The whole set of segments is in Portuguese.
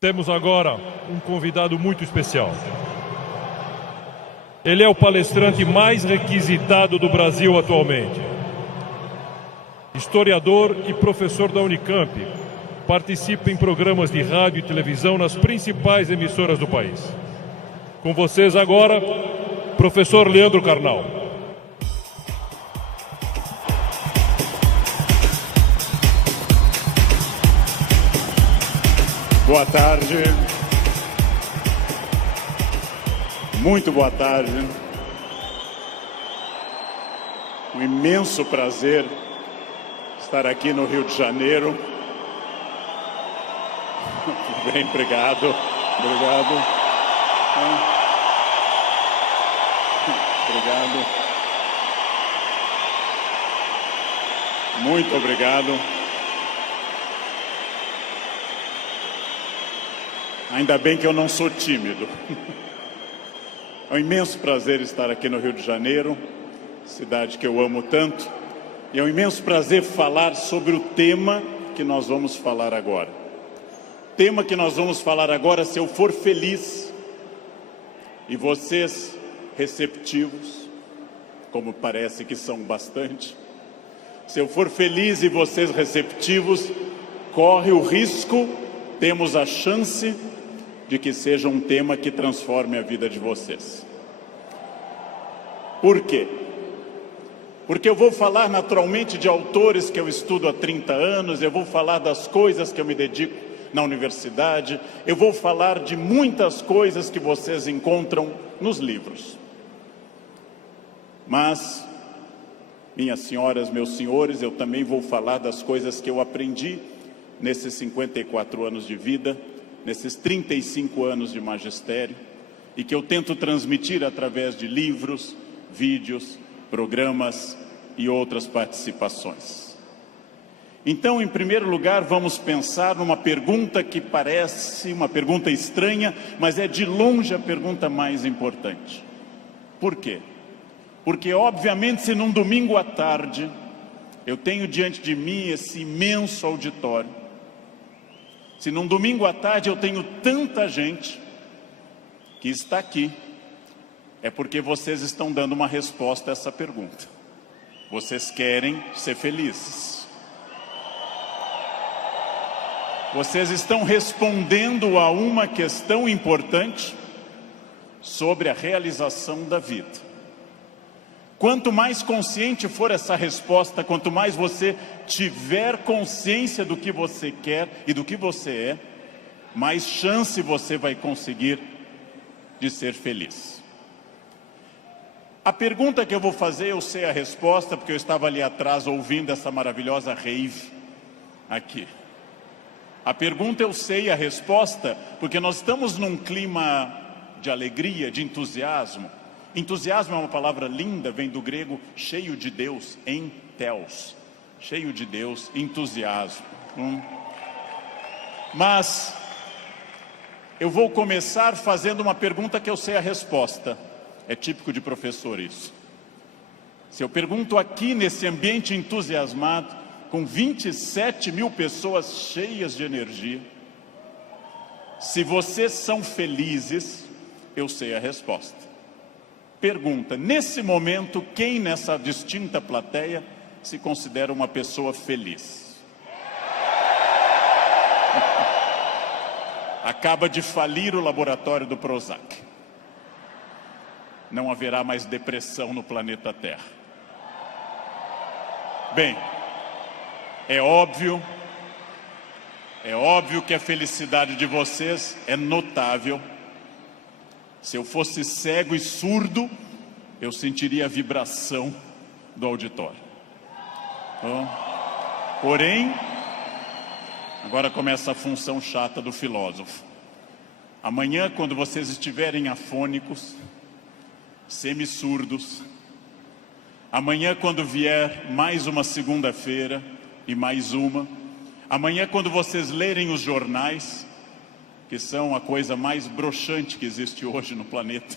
Temos agora um convidado muito especial. Ele é o palestrante mais requisitado do Brasil atualmente. Historiador e professor da Unicamp. Participa em programas de rádio e televisão nas principais emissoras do país. Com vocês agora, professor Leandro Carnal. Boa tarde. Muito boa tarde. Um imenso prazer estar aqui no Rio de Janeiro. Bem, obrigado. Obrigado. Obrigado. Muito obrigado. Ainda bem que eu não sou tímido. É um imenso prazer estar aqui no Rio de Janeiro, cidade que eu amo tanto. E é um imenso prazer falar sobre o tema que nós vamos falar agora. O tema que nós vamos falar agora, se eu for feliz, e vocês receptivos, como parece que são bastante, se eu for feliz e vocês receptivos, corre o risco, temos a chance de que seja um tema que transforme a vida de vocês. Por quê? Porque eu vou falar naturalmente de autores que eu estudo há 30 anos, eu vou falar das coisas que eu me dedico na universidade, eu vou falar de muitas coisas que vocês encontram nos livros. Mas, minhas senhoras, meus senhores, eu também vou falar das coisas que eu aprendi nesses 54 anos de vida, nesses 35 anos de magistério, e que eu tento transmitir através de livros, vídeos, programas e outras participações. Então, em primeiro lugar, vamos pensar numa pergunta que parece uma pergunta estranha, mas é de longe a pergunta mais importante. Por quê? Porque, obviamente, se num domingo à tarde eu tenho diante de mim esse imenso auditório, se num domingo à tarde eu tenho tanta gente que está aqui, é porque vocês estão dando uma resposta a essa pergunta. Vocês querem ser felizes. Vocês estão respondendo a uma questão importante sobre a realização da vida. Quanto mais consciente for essa resposta, quanto mais você tiver consciência do que você quer e do que você é, mais chance você vai conseguir de ser feliz. A pergunta que eu vou fazer, eu sei a resposta, porque eu estava ali atrás ouvindo essa maravilhosa rave aqui. A pergunta eu sei a resposta, porque nós estamos num clima de alegria, de entusiasmo. Entusiasmo é uma palavra linda, vem do grego cheio de Deus, entheos. Cheio de Deus, entusiasmo. Mas eu vou começar fazendo uma pergunta que eu sei a resposta. É típico de professor isso. Se eu pergunto aqui nesse ambiente entusiasmado, com 27 mil pessoas cheias de energia, se vocês são felizes, eu sei a resposta. Pergunta, nesse momento, quem nessa distinta plateia se considera uma pessoa feliz? Acaba de falir o laboratório do Prozac. Não haverá mais depressão no planeta Terra. Bem, é óbvio que a felicidade de vocês é notável. Se eu fosse cego e surdo, eu sentiria a vibração do auditório. Porém, agora começa a função chata do filósofo. Amanhã, quando vocês estiverem afônicos, semissurdos, amanhã, quando vier mais uma segunda-feira e mais uma, amanhã, quando vocês lerem os jornais, que são a coisa mais broxante que existe hoje no planeta,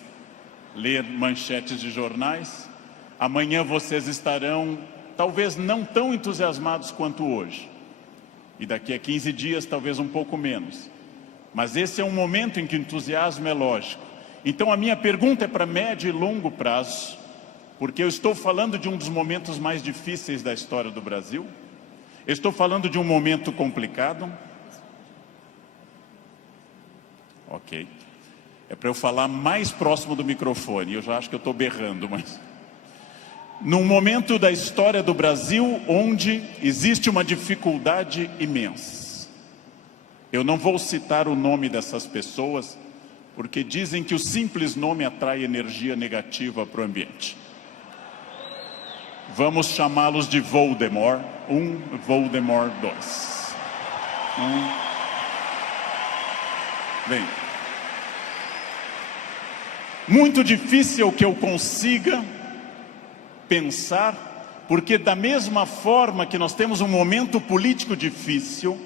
ler manchetes de jornais, amanhã vocês estarão talvez não tão entusiasmados quanto hoje. E daqui a 15 dias, talvez um pouco menos. Mas esse é um momento em que o entusiasmo é lógico. Então a minha pergunta é para médio e longo prazo, porque eu estou falando de um dos momentos mais difíceis da história do Brasil. Eu estou falando de um momento complicado. Ok. É para eu falar mais próximo do microfone. Eu já acho que eu estou berrando, mas... Num momento da história do Brasil onde existe uma dificuldade imensa. Eu não vou citar o nome dessas pessoas, porque dizem que o simples nome atrai energia negativa para o ambiente. Vamos chamá-los de Voldemort 1, Voldemort 2. Bem, muito difícil que eu consiga pensar, porque da mesma forma que nós temos um momento político difícil,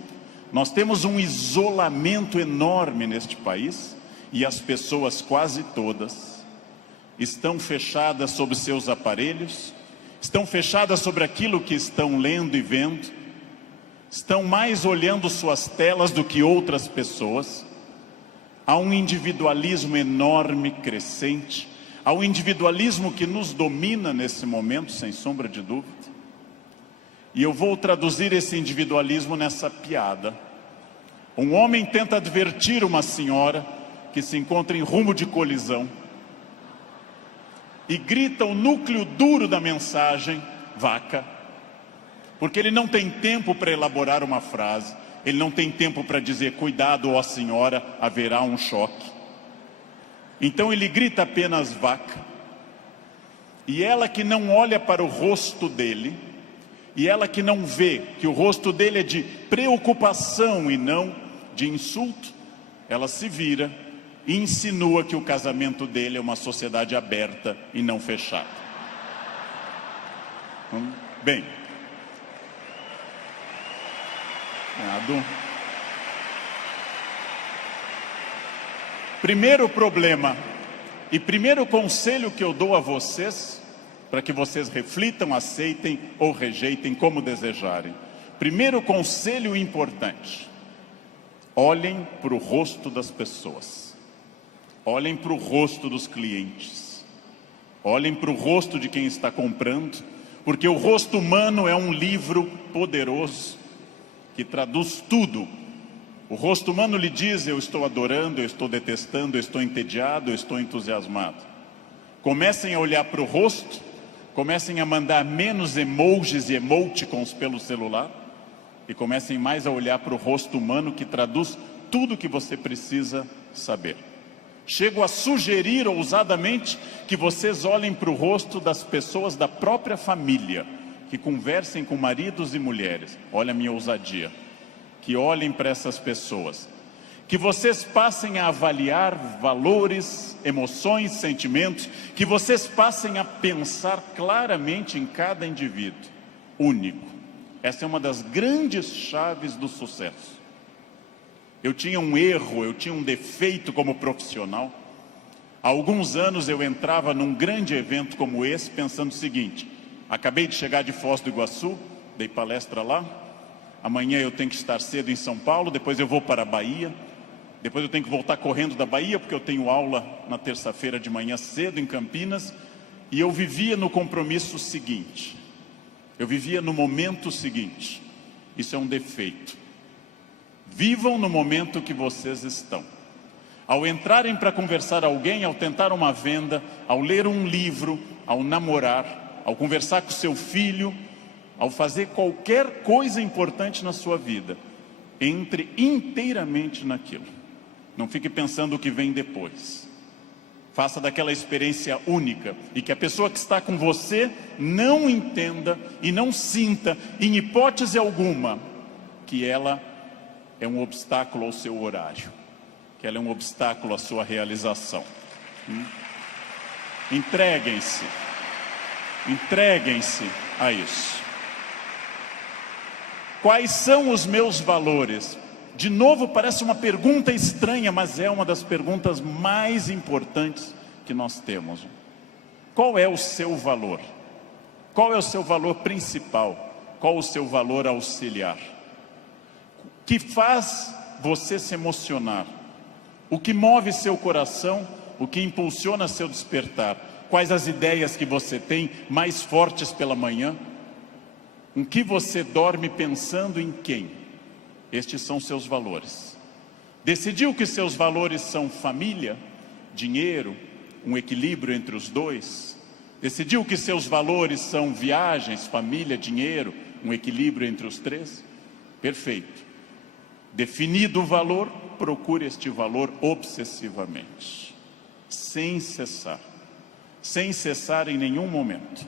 nós temos um isolamento enorme neste país, e as pessoas quase todas estão fechadas sobre seus aparelhos, estão fechadas sobre aquilo que estão lendo e vendo, estão mais olhando suas telas do que outras pessoas. Há um individualismo enorme, crescente, há um individualismo que nos domina nesse momento, sem sombra de dúvida. E eu vou traduzir esse individualismo nessa piada. Um homem tenta advertir uma senhora que se encontra em rumo de colisão e grita o núcleo duro da mensagem, vaca, porque ele não tem tempo para elaborar uma frase, ele não tem tempo para dizer, cuidado, ó senhora, haverá um choque. Então ele grita apenas vaca, e ela que não olha para o rosto dele, e ela que não vê que o rosto dele é de preocupação e não de insulto, ela se vira e insinua que o casamento dele é uma sociedade aberta e não fechada. Bem, primeiro problema e primeiro conselho que eu dou a vocês, para que vocês reflitam, aceitem ou rejeitem como desejarem. Primeiro conselho importante: olhem para o rosto das pessoas. Olhem para o rosto dos clientes, olhem para o rosto de quem está comprando, porque o rosto humano é um livro poderoso que traduz tudo. O rosto humano lhe diz, eu estou adorando, eu estou detestando, eu estou entediado, eu estou entusiasmado. Comecem a olhar para o rosto, comecem a mandar menos emojis e emoticons pelo celular e comecem mais a olhar para o rosto humano que traduz tudo o que você precisa saber. Chego a sugerir ousadamente que vocês olhem para o rosto das pessoas da própria família, que conversem com maridos e mulheres. Olha a minha ousadia. Que olhem para essas pessoas. Que vocês passem a avaliar valores, emoções, sentimentos. Que vocês passem a pensar claramente em cada indivíduo único. Essa é uma das grandes chaves do sucesso. Eu tinha um erro, eu tinha um defeito como profissional. Há alguns anos eu entrava num grande evento como esse pensando o seguinte: acabei de chegar de Foz do Iguaçu, dei palestra lá, amanhã eu tenho que estar cedo em São Paulo, depois eu vou para a Bahia, depois eu tenho que voltar correndo da Bahia porque eu tenho aula na terça-feira de manhã cedo em Campinas. E eu vivia no compromisso seguinte, eu vivia no momento seguinte. Isso é um defeito. Vivam no momento que vocês estão. Ao entrarem para conversar com alguém, ao tentar uma venda, ao ler um livro, ao namorar, ao conversar com seu filho, ao fazer qualquer coisa importante na sua vida, entre inteiramente naquilo. Não fique pensando o que vem depois. Faça daquela experiência única e que a pessoa que está com você não entenda e não sinta, em hipótese alguma, que ela é um obstáculo ao seu horário, que ela é um obstáculo à sua realização. Entreguem-se a isso. Quais são os meus valores? De novo, parece uma pergunta estranha, mas é uma das perguntas mais importantes que nós temos. Qual é o seu valor? Qual é o seu valor principal? Qual o seu valor auxiliar? Que faz você se emocionar? O que move seu coração, o que impulsiona seu despertar? Quais as ideias que você tem mais fortes pela manhã? Em que você dorme pensando em quem? Estes são seus valores. Decidiu que seus valores são família, dinheiro, um equilíbrio entre os dois? Decidiu que seus valores são viagens, família, dinheiro, um equilíbrio entre os três? Perfeito. Definido o valor, procure este valor obsessivamente, sem cessar em nenhum momento.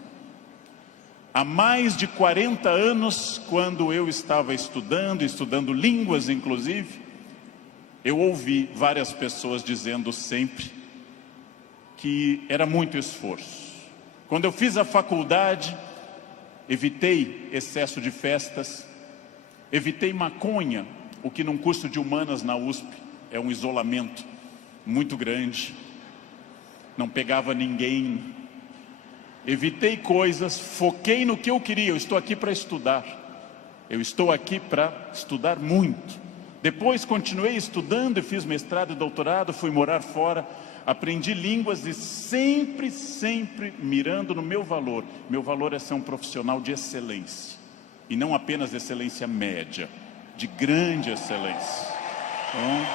Há mais de 40 anos, quando eu estava estudando línguas inclusive, eu ouvi várias pessoas dizendo sempre que era muito esforço. Quando eu fiz a faculdade, evitei excesso de festas, evitei maconha, o que num curso de humanas na USP é um isolamento muito grande. Não pegava ninguém. Evitei coisas, foquei no que eu queria. Eu estou aqui para estudar. Eu estou aqui para estudar muito. Depois continuei estudando e fiz mestrado e doutorado, fui morar fora, aprendi línguas e sempre mirando no meu valor. Meu valor é ser um profissional de excelência. E não apenas excelência média, de grande excelência. Então,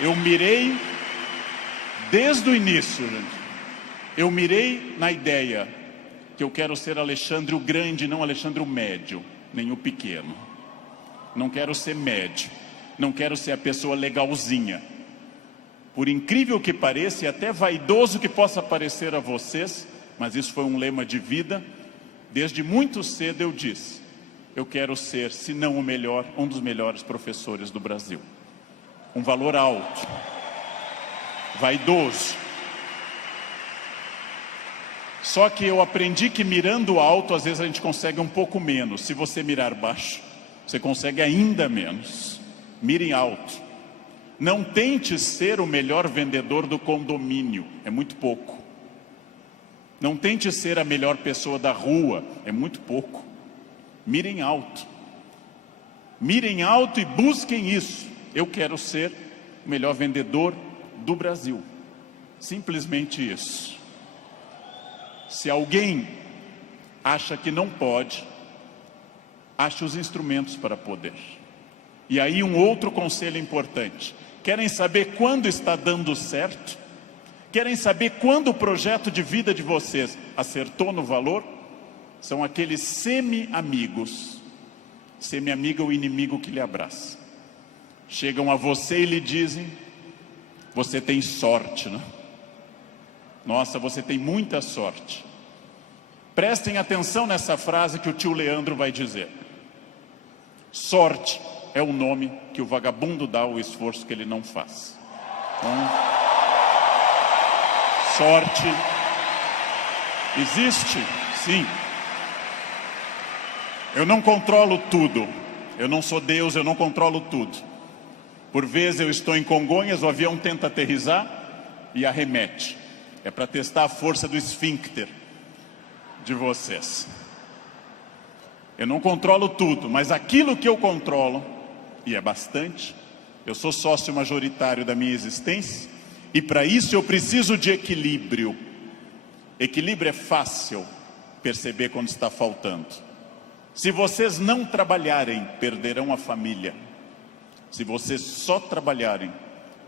eu mirei desde o início, gente. Eu mirei na ideia que eu quero ser Alexandre o Grande, não Alexandre o Médio, nem o Pequeno. Não quero ser médio, não quero ser a pessoa legalzinha. Por incrível que pareça, e até vaidoso que possa parecer a vocês, mas isso foi um lema de vida. Desde muito cedo eu disse: eu quero ser, se não o melhor, um dos melhores professores do Brasil. Um valor alto, vaidoso. Só que eu aprendi que mirando alto, às vezes a gente consegue um pouco menos. Se você mirar baixo, você consegue ainda menos. Mire alto. Não tente ser o melhor vendedor do condomínio, é muito pouco. Não tente ser a melhor pessoa da rua, é muito pouco. Mirem alto. Mirem alto e busquem isso. Eu quero ser o melhor vendedor do Brasil. Simplesmente isso. Se alguém acha que não pode, ache os instrumentos para poder. E aí um outro conselho importante. Querem saber quando está dando certo? Querem saber quando o projeto de vida de vocês acertou no valor? São aqueles semi-amigos. Semi-amigo é o inimigo que lhe abraça. Chegam a você e lhe dizem: você tem sorte, não? Nossa, você tem muita sorte. Prestem atenção nessa frase que o tio Leandro vai dizer. Sorte é o nome que o vagabundo dá ao esforço que ele não faz. Então, sorte existe, sim. Eu não controlo tudo. Eu não sou Deus, eu não controlo tudo. Por vezes eu estou em Congonhas, o avião tenta aterrissar e arremete. É para testar a força do esfíncter de vocês. Eu não controlo tudo, mas aquilo que eu controlo, e é bastante, eu sou sócio majoritário da minha existência, e para isso eu preciso de equilíbrio. Equilíbrio é fácil perceber quando está faltando. Se vocês não trabalharem, perderão a família. Se vocês só trabalharem,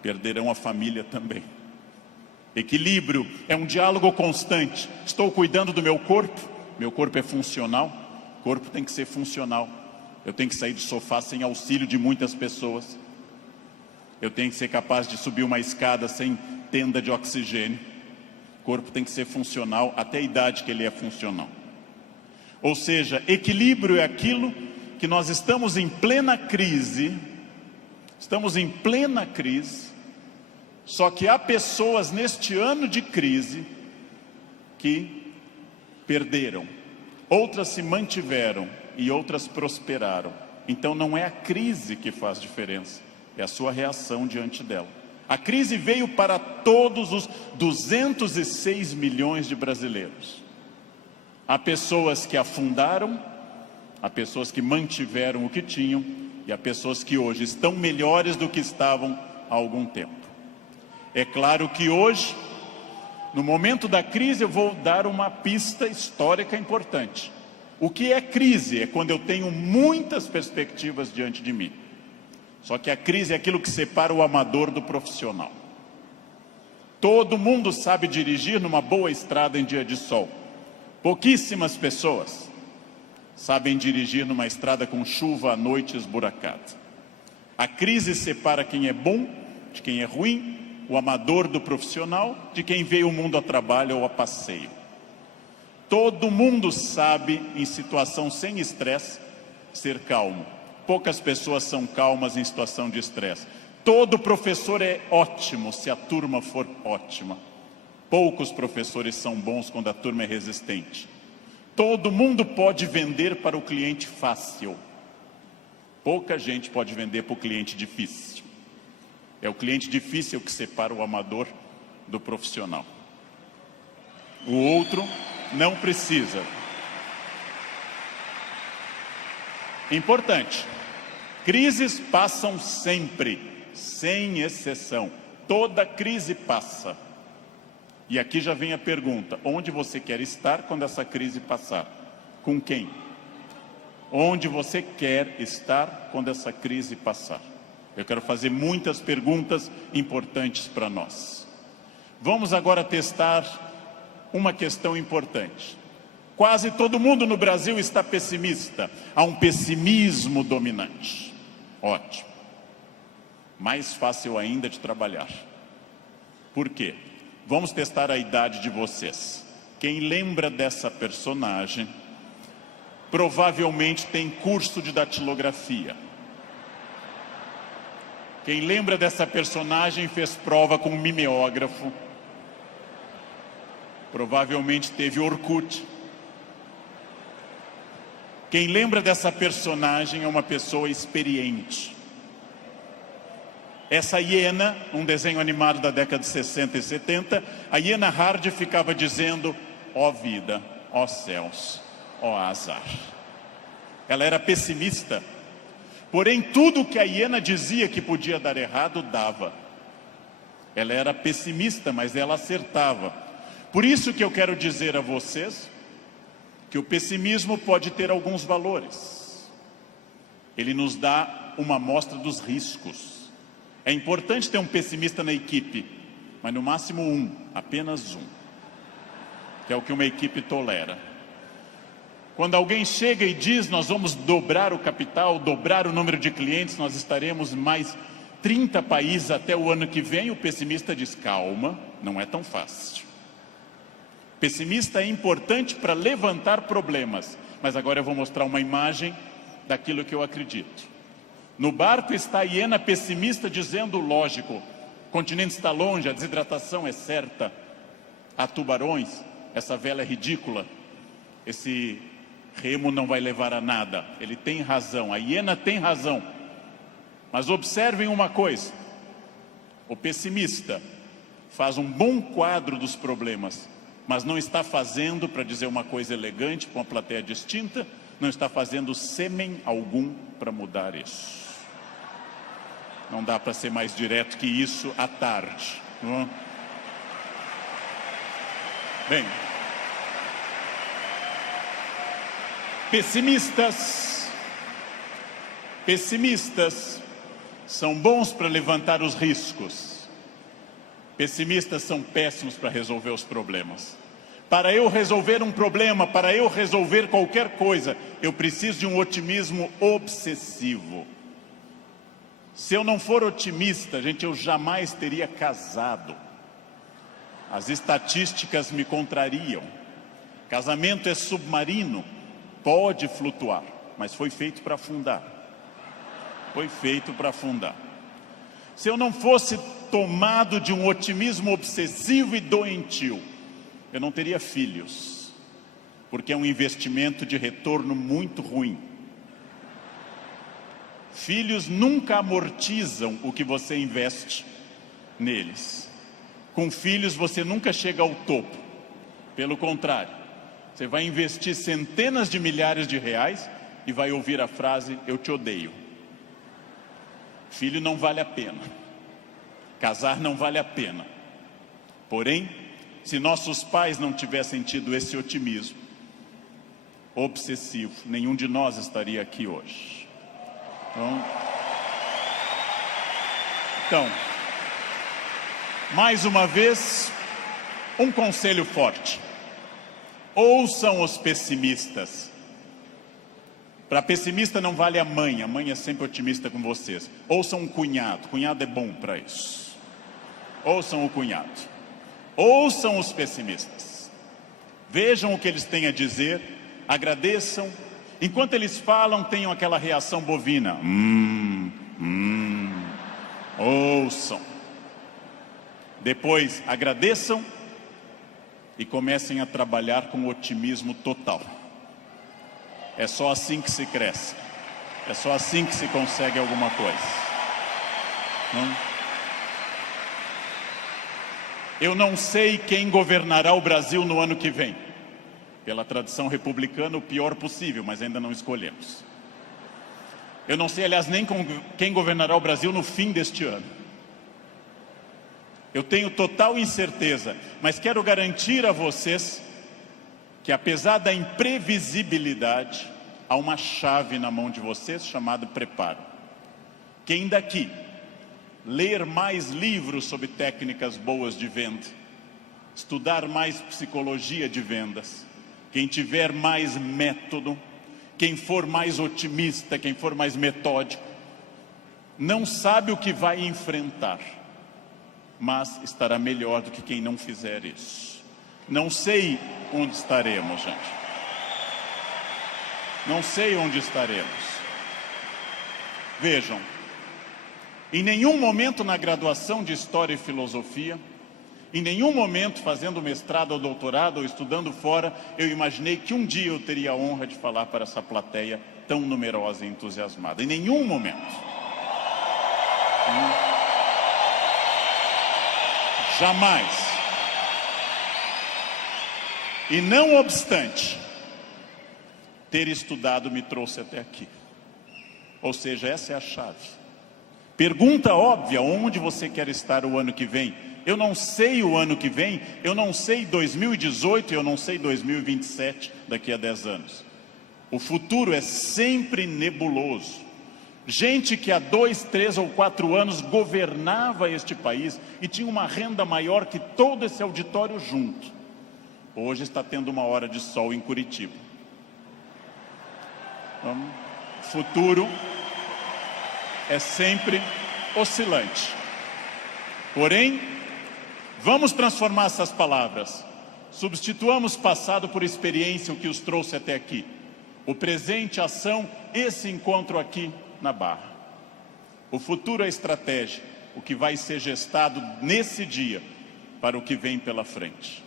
perderão a família também. Equilíbrio é um diálogo constante. Estou cuidando do meu corpo é funcional, o corpo tem que ser funcional. Eu tenho que sair do sofá sem auxílio de muitas pessoas. Eu tenho que ser capaz de subir uma escada sem tenda de oxigênio. O corpo tem que ser funcional até a idade que ele é funcional. Ou seja, equilíbrio é aquilo que nós estamos em plena crise. Estamos em plena crise. Só que há pessoas neste ano de crise que perderam. Outras se mantiveram e outras prosperaram. Então não é a crise que faz diferença, é a sua reação diante dela. A crise veio para todos os 206 milhões de brasileiros. Há pessoas que afundaram, há pessoas que mantiveram o que tinham, e há pessoas que hoje estão melhores do que estavam há algum tempo. É claro que hoje, no momento da crise, eu vou dar uma pista histórica importante. O que é crise? É quando eu tenho muitas perspectivas diante de mim. Só que a crise é aquilo que separa o amador do profissional. Todo mundo sabe dirigir numa boa estrada em dia de sol. Pouquíssimas pessoas sabem dirigir numa estrada com chuva à noite esburacada. A crise separa quem é bom de quem é ruim, o amador do profissional, de quem veio ao mundo a trabalho ou a passeio. Todo mundo sabe, em situação sem estresse, ser calmo. Poucas pessoas são calmas em situação de estresse. Todo professor é ótimo se a turma for ótima. Poucos professores são bons quando a turma é resistente. Todo mundo pode vender para o cliente fácil. Pouca gente pode vender para o cliente difícil. É o cliente difícil que separa o amador do profissional. O outro não precisa. Importante. Crises passam sempre, sem exceção. Toda crise passa. E aqui já vem a pergunta: onde você quer estar quando essa crise passar? Com quem? Onde você quer estar quando essa crise passar? Eu quero fazer muitas perguntas importantes para nós. Vamos agora testar uma questão importante. Quase todo mundo no Brasil está pessimista. Há um pessimismo dominante. Ótimo. Mais fácil ainda de trabalhar. Por quê? Vamos testar a idade de vocês. Quem lembra dessa personagem, provavelmente tem curso de datilografia. Quem lembra dessa personagem fez prova com um mimeógrafo. Provavelmente teve Orkut. Quem lembra dessa personagem é uma pessoa experiente. Essa hiena, um desenho animado da década de 60 e 70, a hiena Hard ficava dizendo: ó vida, ó céus, ó azar. Ela era pessimista, porém tudo que a hiena dizia que podia dar errado, dava. Ela era pessimista, mas ela acertava. Por isso que eu quero dizer a vocês que o pessimismo pode ter alguns valores. Ele nos dá uma amostra dos riscos. É importante ter um pessimista na equipe, mas no máximo um, apenas um, que é o que uma equipe tolera. Quando alguém chega e diz: nós vamos dobrar o capital, dobrar o número de clientes, nós estaremos mais 30 países até o ano que vem, o pessimista diz: calma, não é tão fácil. Pessimista é importante para levantar problemas, mas agora eu vou mostrar uma imagem daquilo que eu acredito. No barco está a hiena pessimista dizendo: lógico, o continente está longe, a desidratação é certa, há tubarões, essa vela é ridícula, esse remo não vai levar a nada. Ele tem razão, a hiena tem razão. Mas observem uma coisa: o pessimista faz um bom quadro dos problemas, mas não está fazendo, para dizer uma coisa elegante para uma plateia distinta, não está fazendo sêmen algum para mudar isso. Não dá para ser mais direto que isso à tarde, não é? Bem, pessimistas são bons para levantar os riscos. Pessimistas são péssimos para resolver os problemas. Para eu resolver um problema, para eu resolver qualquer coisa, eu preciso de um otimismo obsessivo. Se eu não for otimista, gente, eu jamais teria casado. As estatísticas me contrariam. Casamento é submarino, pode flutuar, mas foi feito para afundar. Foi feito para afundar. Se eu não fosse tomado de um otimismo obsessivo e doentio, eu não teria filhos, porque é um investimento de retorno muito ruim. Filhos nunca amortizam o que você investe neles. Com filhos você nunca chega ao topo. Pelo contrário, você vai investir centenas de milhares de reais e vai ouvir a frase: eu te odeio. Filho não vale a pena. Casar não vale a pena. Porém, se nossos pais não tivessem tido esse otimismo obsessivo, nenhum de nós estaria aqui hoje. Então, mais uma vez, um conselho forte. Ouçam os pessimistas. Para pessimista não vale a mãe é sempre otimista com vocês. Ouçam um cunhado é bom para isso. Ouçam o cunhado. Ouçam os pessimistas. Vejam o que eles têm a dizer, agradeçam. Enquanto eles falam, tenham aquela reação bovina. Ouçam. Depois agradeçam e comecem a trabalhar com otimismo total. É só assim que se cresce. É só assim que se consegue alguma coisa. Eu não sei quem governará o Brasil no ano que vem. Pela tradição republicana, o pior possível, mas ainda não escolhemos. Eu não sei, aliás, nem quem governará o Brasil no fim deste ano. Eu tenho total incerteza, mas quero garantir a vocês que, apesar da imprevisibilidade, há uma chave na mão de vocês chamada preparo. Quem daqui ler mais livros sobre técnicas boas de venda, estudar mais psicologia de vendas, quem tiver mais método, quem for mais otimista, quem for mais metódico, não sabe o que vai enfrentar, mas estará melhor do que quem não fizer isso. Não sei onde estaremos, gente. Não sei onde estaremos. Vejam, em nenhum momento na graduação de História e Filosofia, em nenhum momento fazendo mestrado ou doutorado ou estudando fora, eu imaginei que um dia eu teria a honra de falar para essa plateia tão numerosa e entusiasmada. Em nenhum momento. Jamais. E não obstante, ter estudado me trouxe até aqui. Ou seja, essa é a chave. Pergunta óbvia, onde você quer estar o ano que vem? Eu não sei o ano que vem, eu não sei 2018, eu não sei 2027, daqui a 10 anos. O futuro é sempre nebuloso. Gente que há 2, 3 ou 4 anos governava este país e tinha uma renda maior que todo esse auditório junto. Hoje está tendo uma hora de sol em Curitiba. O futuro é sempre oscilante. Porém, vamos transformar essas palavras. Substituamos passado por experiência, o que os trouxe até aqui. O presente, ação, esse encontro aqui na Barra. O futuro é estratégia, o que vai ser gestado nesse dia para o que vem pela frente.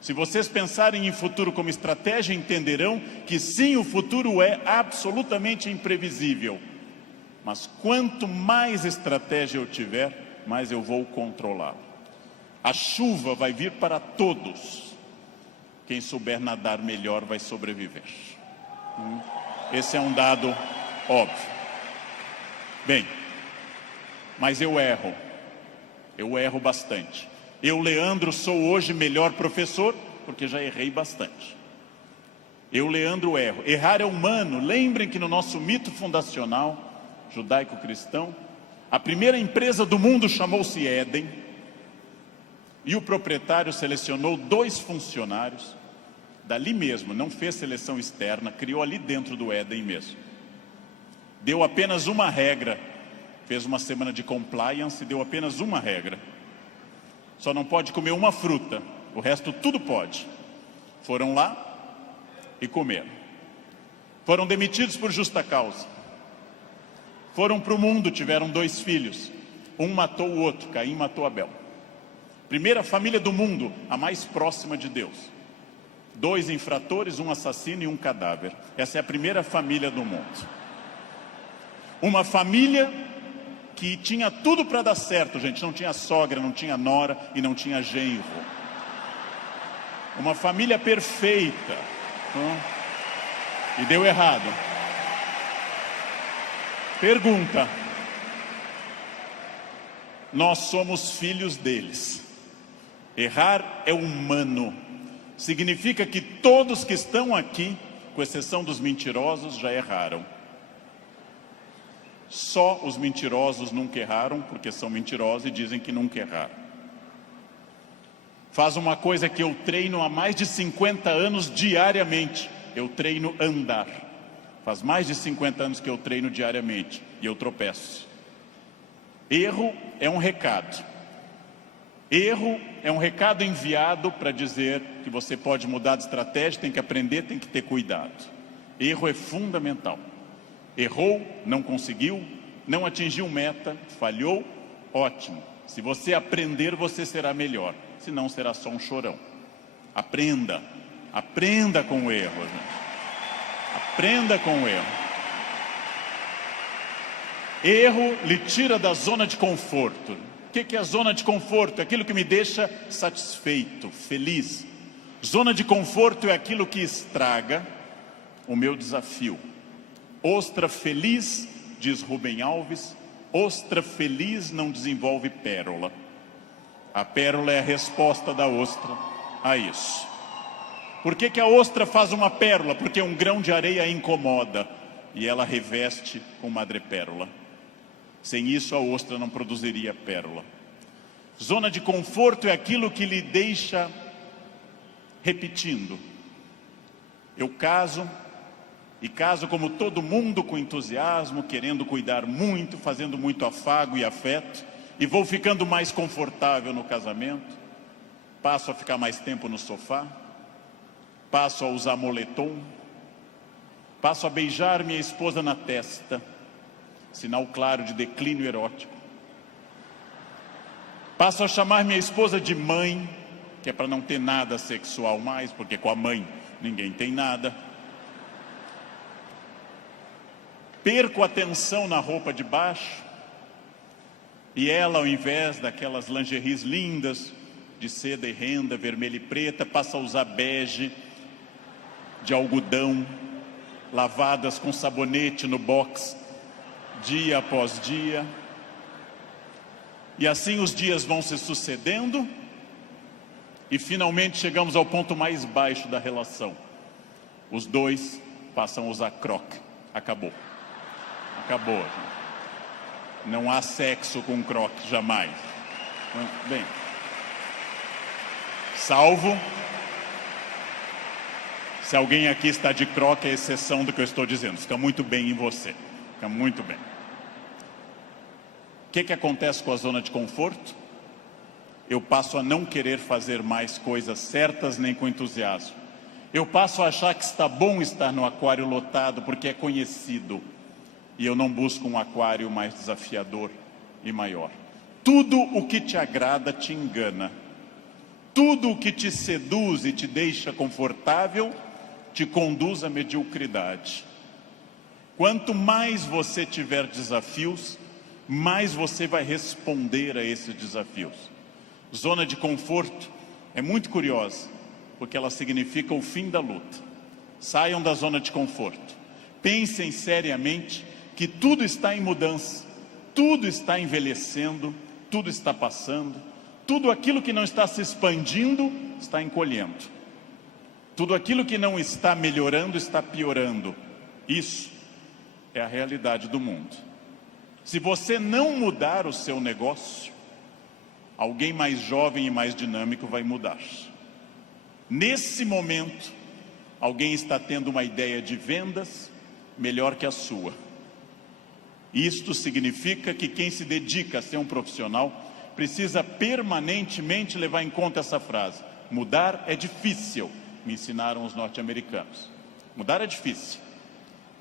Se vocês pensarem em futuro como estratégia, entenderão que sim, o futuro é absolutamente imprevisível. Mas quanto mais estratégia eu tiver, mais eu vou controlá-lo. A chuva vai vir para todos. Quem souber nadar melhor vai sobreviver. Esse é um dado óbvio. Bem, mas eu erro bastante. Eu, Leandro, sou hoje melhor professor, porque já errei bastante. Eu, Leandro, erro. Errar é humano. Lembrem que no nosso mito fundacional, judaico-cristão, a primeira empresa do mundo chamou-se Éden, e o proprietário selecionou 2 funcionários, dali mesmo, não fez seleção externa, criou ali dentro do Éden mesmo. Deu apenas uma regra, fez uma semana de compliance e deu apenas uma regra. Só não pode comer uma fruta, o resto tudo pode. Foram lá e comeram. Foram demitidos por justa causa. Foram para o mundo, tiveram 2 filhos. Um matou o outro, Caim matou Abel. Primeira família do mundo, a mais próxima de Deus. 2 infratores, um assassino e um cadáver. Essa é a primeira família do mundo. Uma família que tinha tudo para dar certo, gente. Não tinha sogra, não tinha nora e não tinha genro. Uma família perfeita. E deu errado. Pergunta: nós somos filhos deles. Errar é humano. Significa que todos que estão aqui, com exceção dos mentirosos, já erraram. Só os mentirosos nunca erraram, porque são mentirosos e dizem que nunca erraram. Faz uma coisa que eu treino há mais de 50 anos diariamente. Eu treino andar. Faz mais de 50 anos que eu treino diariamente e eu tropeço. Erro é um recado. Erro é um recado enviado para dizer que você pode mudar de estratégia, tem que aprender, tem que ter cuidado. Erro é fundamental. Errou, não conseguiu, não atingiu meta, falhou, ótimo. Se você aprender, você será melhor. Senão será só um chorão. Aprenda. Aprenda com o erro, gente. Aprenda com o erro. Erro lhe tira da zona de conforto. O que é a zona de conforto? É aquilo que me deixa satisfeito, feliz. Zona de conforto é aquilo que estraga o meu desafio. Ostra feliz, diz Rubem Alves, ostra feliz não desenvolve pérola. A pérola é a resposta da ostra a isso. Por que a ostra faz uma pérola? Porque um grão de areia a incomoda e ela reveste com madrepérola. Sem isso a ostra não produziria pérola. Zona de conforto é aquilo que lhe deixa repetindo. Eu caso, e caso como todo mundo com entusiasmo, querendo cuidar muito, fazendo muito afago e afeto, e vou ficando mais confortável no casamento, passo a ficar mais tempo no sofá, passo a usar moletom, passo a beijar minha esposa na testa, sinal claro de declínio erótico. Passo a chamar minha esposa de mãe, que é para não ter nada sexual mais, porque com a mãe ninguém tem nada. Perco a atenção na roupa de baixo, e ela, ao invés daquelas lingeries lindas, de seda e renda, vermelha e preta, passa a usar bege, de algodão, lavadas com sabonete no box, dia após dia. E assim os dias vão se sucedendo e finalmente chegamos ao ponto mais baixo da relação. Os dois passam a usar croque. Acabou. Acabou, gente. Não há sexo com croque, jamais. Bem, salvo se alguém aqui está de croque, é exceção do que eu estou dizendo. Fica muito bem em você. Fica muito bem. O que acontece com a zona de conforto? Eu passo a não querer fazer mais coisas certas nem com entusiasmo. Eu passo a achar que está bom estar no aquário lotado porque é conhecido. E eu não busco um aquário mais desafiador e maior. Tudo o que te agrada te engana. Tudo o que te seduz e te deixa confortável te conduz à mediocridade. Quanto mais você tiver desafios, mais você vai responder a esses desafios. Zona de conforto é muito curiosa, porque ela significa o fim da luta. Saiam da zona de conforto. Pensem seriamente que tudo está em mudança, tudo está envelhecendo, tudo está passando, tudo aquilo que não está se expandindo está encolhendo. Tudo aquilo que não está melhorando está piorando. Isso é a realidade do mundo. Se você não mudar o seu negócio, alguém mais jovem e mais dinâmico vai mudar. Nesse momento, alguém está tendo uma ideia de vendas melhor que a sua. Isto significa que quem se dedica a ser um profissional precisa permanentemente levar em conta essa frase: mudar é difícil, me ensinaram os norte-americanos. Mudar é difícil,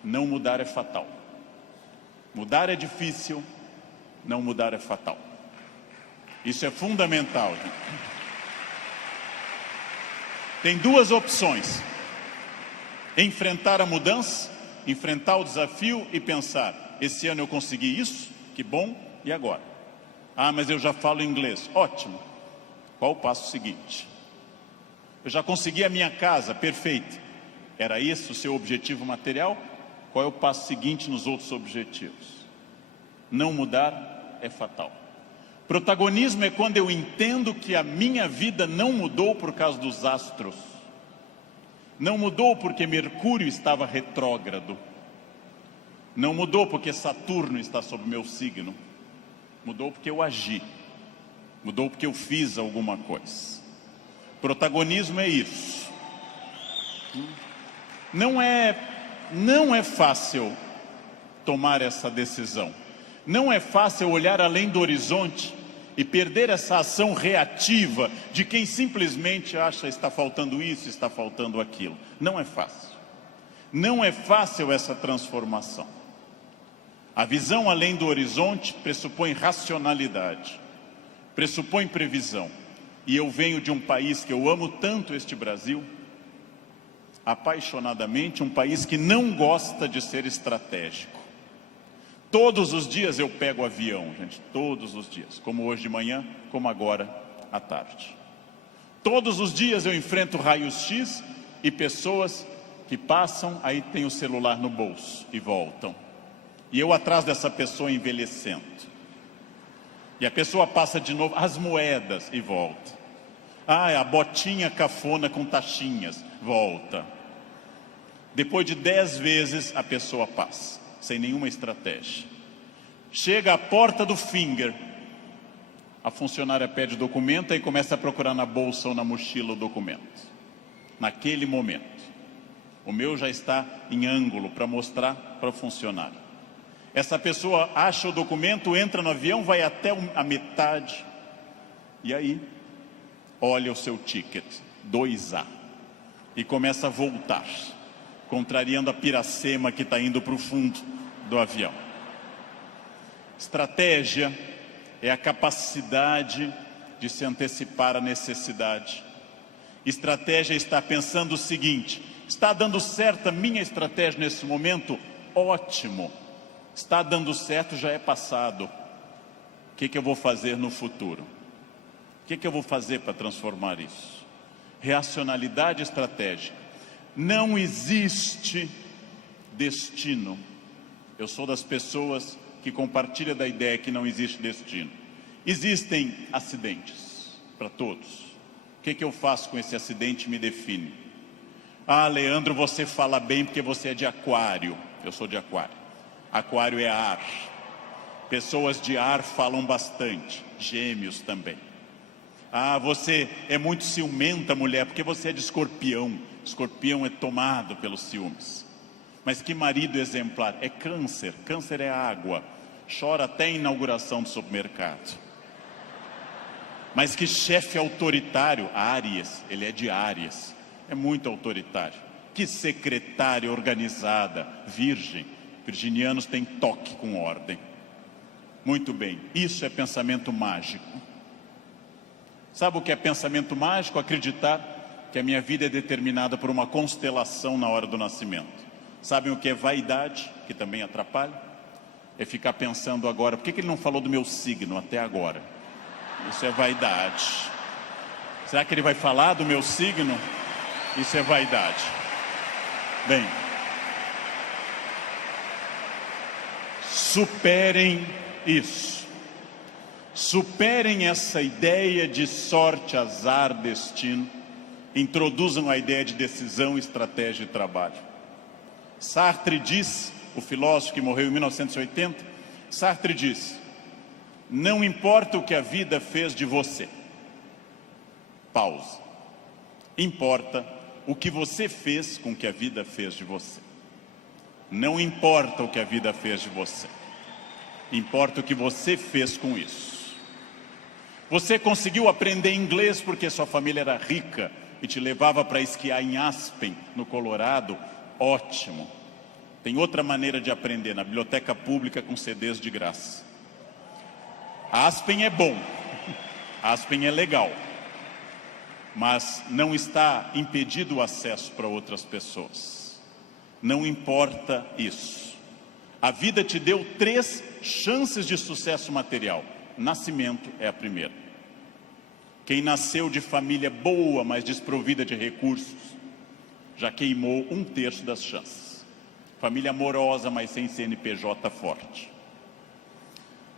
não mudar é fatal. Mudar é difícil, não mudar é fatal. Isso é fundamental. Tem duas opções: enfrentar a mudança, enfrentar o desafio e pensar: esse ano eu consegui isso, que bom, e agora? Ah, mas eu já falo inglês. Ótimo. Qual o passo seguinte? Eu já consegui a minha casa, perfeito. Era esse o seu objetivo material? Qual é o passo seguinte nos outros objetivos? Não mudar é fatal. Protagonismo é quando eu entendo que a minha vida não mudou por causa dos astros. Não mudou porque Mercúrio estava retrógrado. Não mudou porque Saturno está sob meu signo. Mudou porque eu agi. Mudou porque eu fiz alguma coisa. Protagonismo é isso. Não é fácil tomar essa decisão. Não é fácil olhar além do horizonte e perder essa ação reativa de quem simplesmente acha está faltando isso, está faltando aquilo. Não é fácil. Não é fácil essa transformação. A visão além do horizonte pressupõe racionalidade, pressupõe previsão. E eu venho de um país que eu amo tanto, este Brasil, apaixonadamente, um país que não gosta de ser estratégico. Todos os dias eu pego avião, gente, todos os dias, como hoje de manhã, como agora à tarde. Todos os dias eu enfrento raios-x e pessoas que passam, aí tem o celular no bolso e voltam. E eu atrás dessa pessoa envelhecendo. E a pessoa passa de novo, as moedas e volta. A botinha cafona com taxinhas, volta. Depois de 10 vezes a pessoa passa, sem nenhuma estratégia. Chega à porta do Finger, a funcionária pede o documento e começa a procurar na bolsa ou na mochila o documento. Naquele momento, o meu já está em ângulo para mostrar para o funcionário. Essa pessoa acha o documento, entra no avião, vai até a metade e aí olha o seu ticket, 2A, e começa a voltar, contrariando a piracema que está indo para o fundo do avião. Estratégia é a capacidade de se antecipar à necessidade. Estratégia é estar pensando o seguinte: está dando certo a minha estratégia nesse momento? Ótimo. Está dando certo, já é passado. O que eu vou fazer no futuro? O que eu vou fazer para transformar isso? Racionalidade estratégica. Não existe destino. Eu sou das pessoas que compartilham da ideia que não existe destino. Existem acidentes para todos. O que eu faço com esse acidente me define. Leandro, você fala bem porque você é de Aquário. Eu sou de Aquário. Aquário é ar. Pessoas de ar falam bastante. Gêmeos também. Você é muito ciumenta, mulher, porque você é de Escorpião. Escorpião é tomado pelos ciúmes. Mas que marido exemplar? É Câncer. Câncer é água. Chora até a inauguração do supermercado. Mas que chefe autoritário? Áries. Ele é de Áries. É muito autoritário. Que secretária organizada? Virgem. Virginianos têm toque com ordem. Muito bem, isso é pensamento mágico. Sabe o que é pensamento mágico? Acreditar que a minha vida é determinada por uma constelação na hora do nascimento. Sabem o que é vaidade, que também atrapalha? É ficar pensando agora, por que ele não falou do meu signo até agora? Isso é vaidade. Será que ele vai falar do meu signo? Isso é vaidade. Bem, superem isso. Superem essa ideia de sorte, azar, destino. Introduzam a ideia de decisão, estratégia e trabalho. Sartre diz, o filósofo que morreu em 1980, Sartre diz: não importa o que a vida fez de você. Pausa. Importa o que você fez com o que a vida fez de você. Não importa o que a vida fez de você. Importa o que você fez com isso. Você conseguiu aprender inglês porque sua família era rica e te levava para esquiar em Aspen, no Colorado? Ótimo. Tem outra maneira de aprender, na biblioteca pública com CDs de graça. Aspen é bom. Aspen é legal. Mas não está impedido o acesso para outras pessoas. Não importa isso. A vida te deu 3 chances de sucesso material. Nascimento é a primeira. Quem nasceu de família boa, mas desprovida de recursos, já queimou 1/3 das chances. Família amorosa, mas sem CNPJ forte.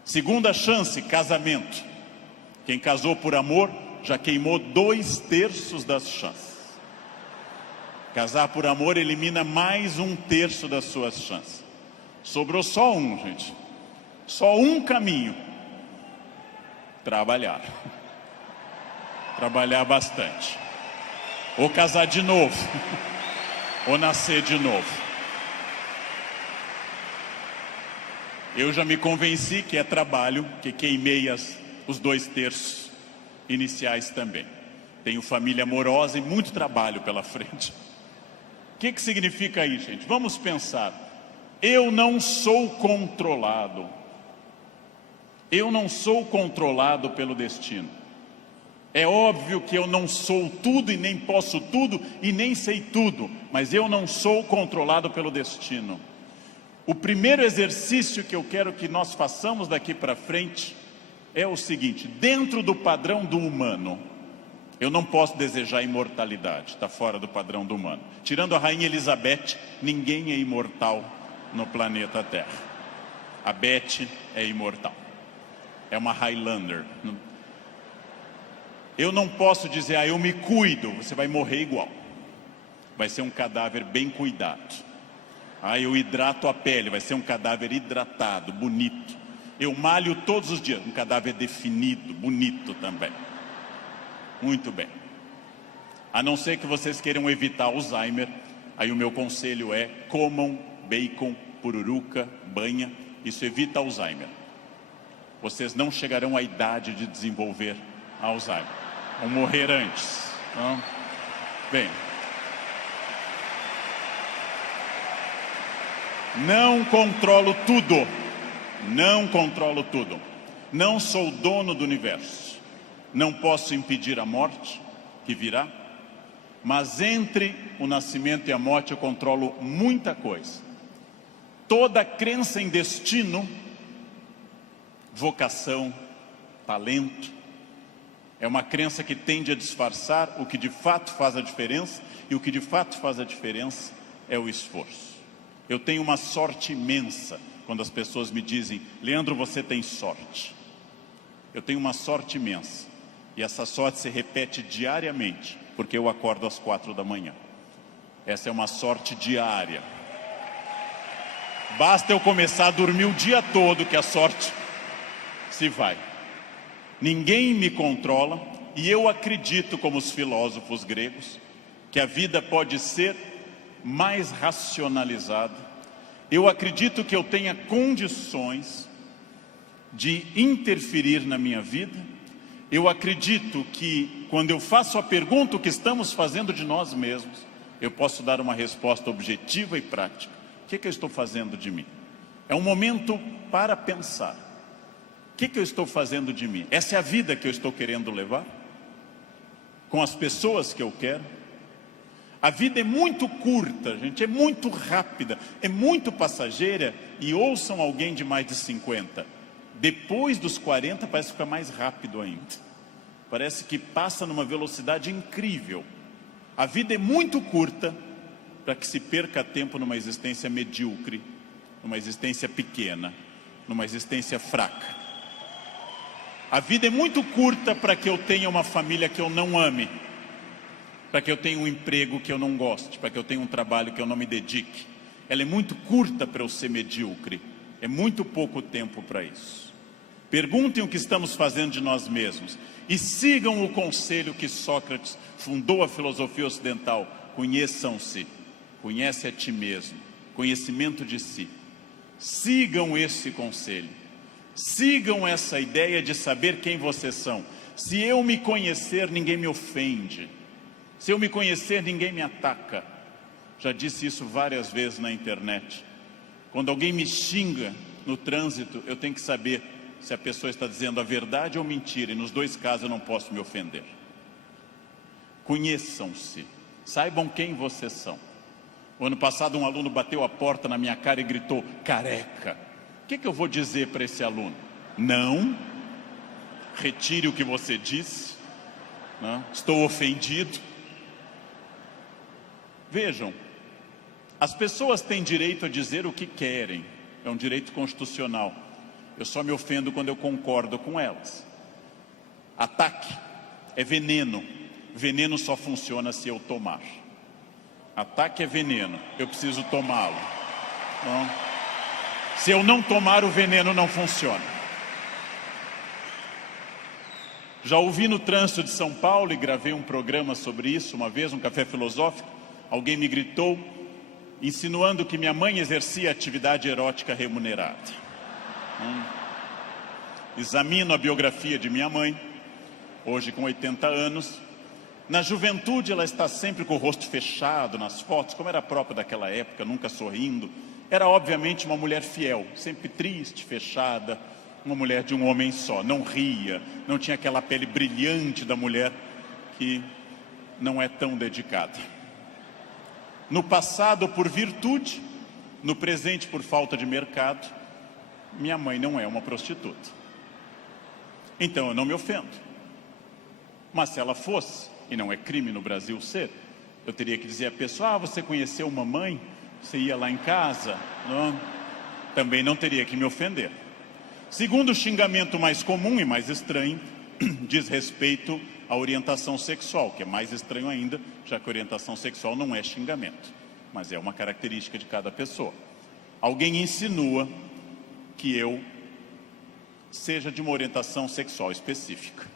Segunda chance, casamento. Quem casou por amor já queimou 2/3 das chances. Casar por amor elimina mais 1/3 das suas chances. Sobrou só um, gente. Só um caminho. Trabalhar. Trabalhar bastante. Ou casar de novo. Ou nascer de novo. Eu já me convenci que é trabalho, que queimei os 2/3 iniciais também. Tenho família amorosa e muito trabalho pela frente. O que significa aí, gente? Vamos pensar. Eu não sou controlado. Eu não sou controlado pelo destino. É óbvio que eu não sou tudo e nem posso tudo e nem sei tudo, mas eu não sou controlado pelo destino. O primeiro exercício que eu quero que nós façamos daqui para frente é o seguinte: dentro do padrão do humano, eu não posso desejar imortalidade, está fora do padrão do humano. Tirando a rainha Elizabeth, ninguém é imortal no planeta Terra. A Beth é imortal, é uma Highlander. Eu não posso dizer, eu me cuido, você vai morrer igual. Vai ser um cadáver bem cuidado. Eu hidrato a pele, vai ser um cadáver hidratado, bonito. Eu malho todos os dias, um cadáver definido, bonito também. Muito bem. A não ser que vocês queiram evitar Alzheimer, aí o meu conselho é: comam bacon, pururuca, banha. Isso evita Alzheimer. Vocês não chegarão à idade de desenvolver Alzheimer. Vão morrer antes. Não? Bem. Não controlo tudo. Não controlo tudo. Não sou dono do universo. Não posso impedir a morte, que virá. Mas entre o nascimento e a morte eu controlo muita coisa. Toda crença em destino, vocação, talento, é uma crença que tende a disfarçar o que de fato faz a diferença. E o que de fato faz a diferença é o esforço. Eu tenho uma sorte imensa quando as pessoas me dizem: Leandro, você tem sorte. Eu tenho uma sorte imensa. E essa sorte se repete diariamente, porque eu acordo às 4 da manhã. Essa é uma sorte diária. Basta eu começar a dormir o dia todo que a sorte se vai. Ninguém me controla e eu acredito, como os filósofos gregos, que a vida pode ser mais racionalizada. Eu acredito que eu tenha condições de interferir na minha vida. Eu acredito que quando eu faço a pergunta o que estamos fazendo de nós mesmos, eu posso dar uma resposta objetiva e prática. O que eu estou fazendo de mim? É um momento para pensar. O que eu estou fazendo de mim? Essa é a vida que eu estou querendo levar? Com as pessoas que eu quero? A vida é muito curta, gente, é muito rápida, é muito passageira. E ouçam alguém de mais de 50. Depois dos 40 parece ficar mais rápido ainda. Parece que passa numa velocidade incrível. A vida é muito curta para que se perca tempo numa existência medíocre, numa existência pequena, numa existência fraca. A vida é muito curta para que eu tenha uma família que eu não ame, para que eu tenha um emprego que eu não goste, para que eu tenha um trabalho que eu não me dedique. Ela é muito curta para eu ser medíocre. É muito pouco tempo para isso. Perguntem o que estamos fazendo de nós mesmos e sigam o conselho que Sócrates fundou a filosofia ocidental: conheçam-se, conhece a ti mesmo, conhecimento de si. Sigam esse conselho, sigam essa ideia de saber quem vocês são. Se eu me conhecer, ninguém me ofende. Se eu me conhecer, ninguém me ataca. Já disse isso várias vezes na internet. Quando alguém me xinga no trânsito, eu tenho que saber se a pessoa está dizendo a verdade ou mentira. E nos dois casos eu não posso me ofender. Conheçam-se. Saibam quem vocês são. O ano passado um aluno bateu a porta na minha cara e gritou: careca. O que eu vou dizer para esse aluno? Não. Retire o que você disse. Não. Estou ofendido. Vejam, as pessoas têm direito a dizer o que querem. É um direito constitucional. Eu só me ofendo quando eu concordo com elas. Ataque é veneno. Veneno só funciona se eu tomar. Ataque é veneno, eu preciso tomá-lo. Então, se eu não tomar, o veneno não funciona. Já ouvi no trânsito de São Paulo e gravei um programa sobre isso uma vez, um café filosófico. Alguém me gritou, insinuando que minha mãe exercia atividade erótica remunerada. Examino a biografia de minha mãe, hoje com 80 anos. Na juventude ela está sempre com o rosto fechado nas fotos, como era próprio daquela época, nunca sorrindo. Era obviamente uma mulher fiel, sempre triste, fechada, uma mulher de um homem só. Não ria, não tinha aquela pele brilhante da mulher que não é tão dedicada. No passado por virtude, no presente por falta de mercado, minha mãe não é uma prostituta. Então eu não me ofendo. Mas se ela fosse, e não é crime no Brasil ser, eu teria que dizer à pessoa, você conheceu mamãe? Você ia lá em casa? Não. Também não teria que me ofender. Segundo o xingamento mais comum e mais estranho, diz respeito à orientação sexual, que é mais estranho ainda, já que orientação sexual não é xingamento, mas é uma característica de cada pessoa. Alguém insinua que eu seja de uma orientação sexual específica.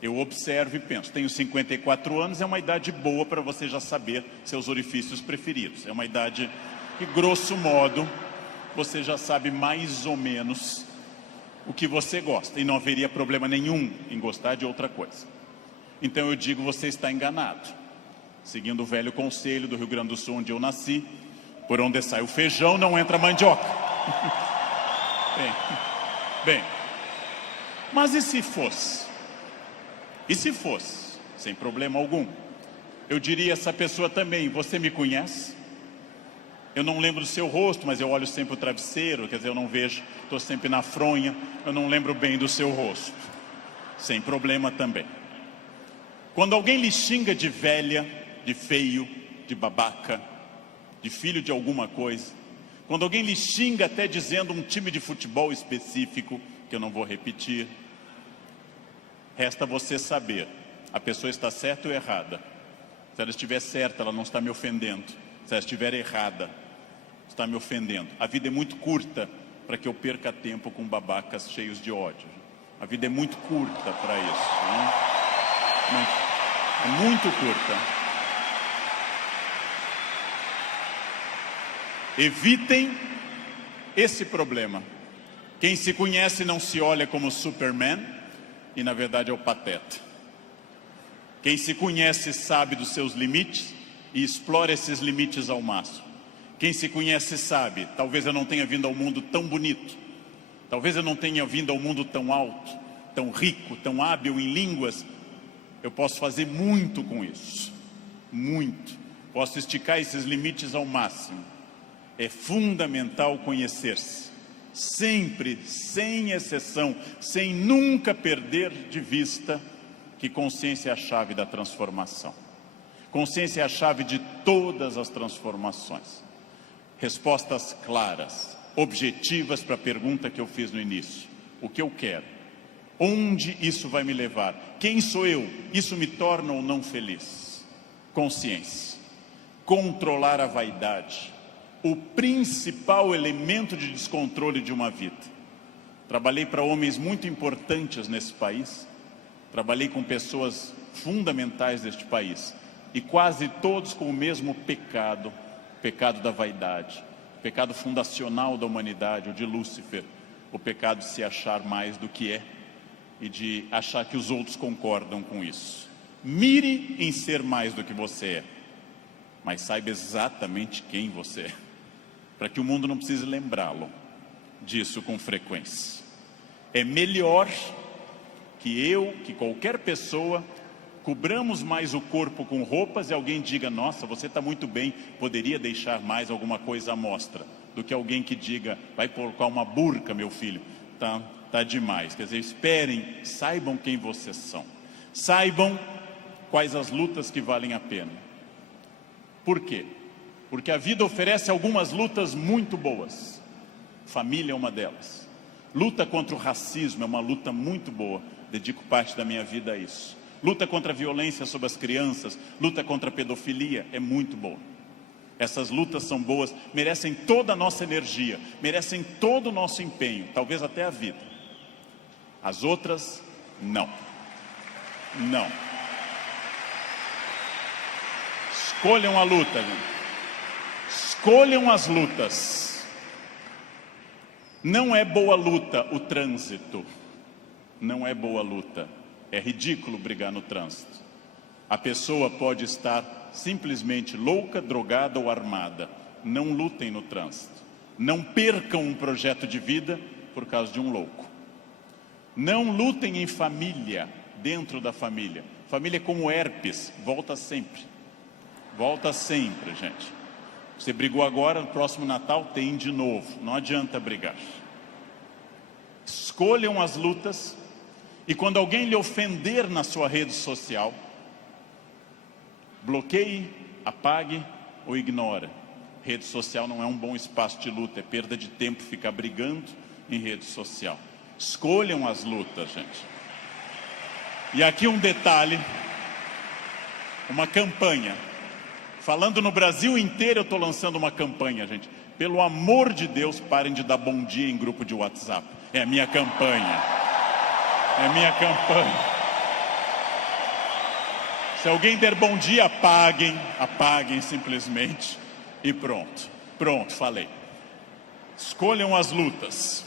Eu observo e penso, tenho 54 anos, é uma idade boa para você já saber seus orifícios preferidos. É uma idade que, grosso modo, você já sabe mais ou menos o que você gosta. E não haveria problema nenhum em gostar de outra coisa. Então eu digo, você está enganado. Seguindo o velho conselho do Rio Grande do Sul, onde eu nasci, por onde sai o feijão, não entra mandioca. Bem, mas e se fosse? E se fosse, sem problema algum, eu diria a essa pessoa também, você me conhece? Eu não lembro do seu rosto, mas eu olho sempre o travesseiro, quer dizer, eu não vejo, estou sempre na fronha, eu não lembro bem do seu rosto. Sem problema também. Quando alguém lhe xinga de velha, de feio, de babaca, de filho de alguma coisa, quando alguém lhe xinga até dizendo um time de futebol específico, que eu não vou repetir, resta você saber, a pessoa está certa ou errada. Se ela estiver certa, ela não está me ofendendo. Se ela estiver errada, está me ofendendo. A vida é muito curta para que eu perca tempo com babacas cheios de ódio. A vida é muito curta para isso, né? É muito curta. Evitem esse problema. Quem se conhece não se olha como Superman, e na verdade é o pateta. Quem se conhece sabe dos seus limites e explora esses limites ao máximo. Quem se conhece sabe, talvez eu não tenha vindo ao mundo tão bonito, talvez eu não tenha vindo ao mundo tão alto, tão rico, tão hábil em línguas. Eu posso fazer muito com isso, muito. Posso esticar esses limites ao máximo. É fundamental conhecer-se. Sempre, sem exceção, sem nunca perder de vista que consciência é a chave da transformação. Consciência é a chave de todas as transformações. Respostas claras, objetivas para a pergunta que eu fiz no início. O que eu quero? Onde isso vai me levar? Quem sou eu? Isso me torna ou não feliz? Consciência. Controlar a vaidade. O principal elemento de descontrole de uma vida. Trabalhei para homens muito importantes nesse país, trabalhei com pessoas fundamentais deste país, e quase todos com o mesmo pecado, o pecado da vaidade, o pecado fundacional da humanidade, o de Lúcifer, o pecado de se achar mais do que é, e de achar que os outros concordam com isso. Mire em ser mais do que você é, mas saiba exatamente quem você é, para que o mundo não precise lembrá-lo disso com frequência. É melhor que qualquer pessoa, cobramos mais o corpo com roupas e alguém diga, nossa, você está muito bem, poderia deixar mais alguma coisa à mostra, do que alguém que diga, vai colocar uma burca, meu filho, tá demais. Quer dizer, esperem, saibam quem vocês são, saibam quais as lutas que valem a pena. Por quê? Porque a vida oferece algumas lutas muito boas. Família é uma delas. Luta contra o racismo é uma luta muito boa. dedico parte da minha vida a isso. Luta contra a violência sobre as crianças, luta contra a pedofilia, é muito boa. Essas lutas são boas, merecem toda a nossa energia, merecem todo o nosso empenho, talvez até a vida. As outras, não. Não. Escolham a luta, gente. Escolham as lutas. Não é boa luta o trânsito. Não é boa luta. É ridículo brigar no trânsito. A pessoa pode estar simplesmente louca, drogada ou armada. Não lutem no trânsito. Não percam um projeto de vida por causa de um louco. Não lutem em família, dentro da família. Família é como herpes, volta sempre. Volta sempre, gente. Você brigou agora, no próximo Natal tem de novo. Não adianta brigar. Escolham as lutas. E quando alguém lhe ofender na sua rede social, bloqueie, apague ou ignore. Rede social não é um bom espaço de luta, é perda de tempo ficar brigando em rede social. Escolham as lutas, gente. E aqui um detalhe, uma campanha. Falando no Brasil inteiro, eu estou lançando uma campanha, gente. Pelo amor de Deus, parem de dar bom dia em grupo de WhatsApp. É a minha campanha. É minha campanha. Se alguém der bom dia, apaguem simplesmente e pronto. Pronto, falei. Escolham as lutas.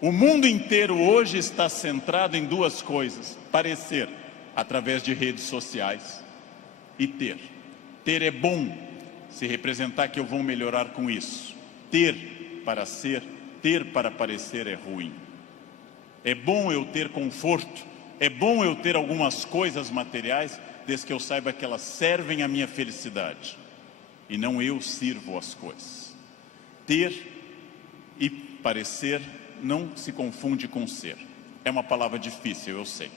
O mundo inteiro hoje está centrado em duas coisas: parecer, através de redes sociais, e ter. Ter é bom, se representar que eu vou melhorar com isso. Ter para ser, ter para parecer é ruim. É bom eu ter conforto, é bom eu ter algumas coisas materiais, desde que eu saiba que elas servem à minha felicidade, e não eu sirvo as coisas. Ter e parecer não se confunde com ser. É uma palavra difícil, eu sei.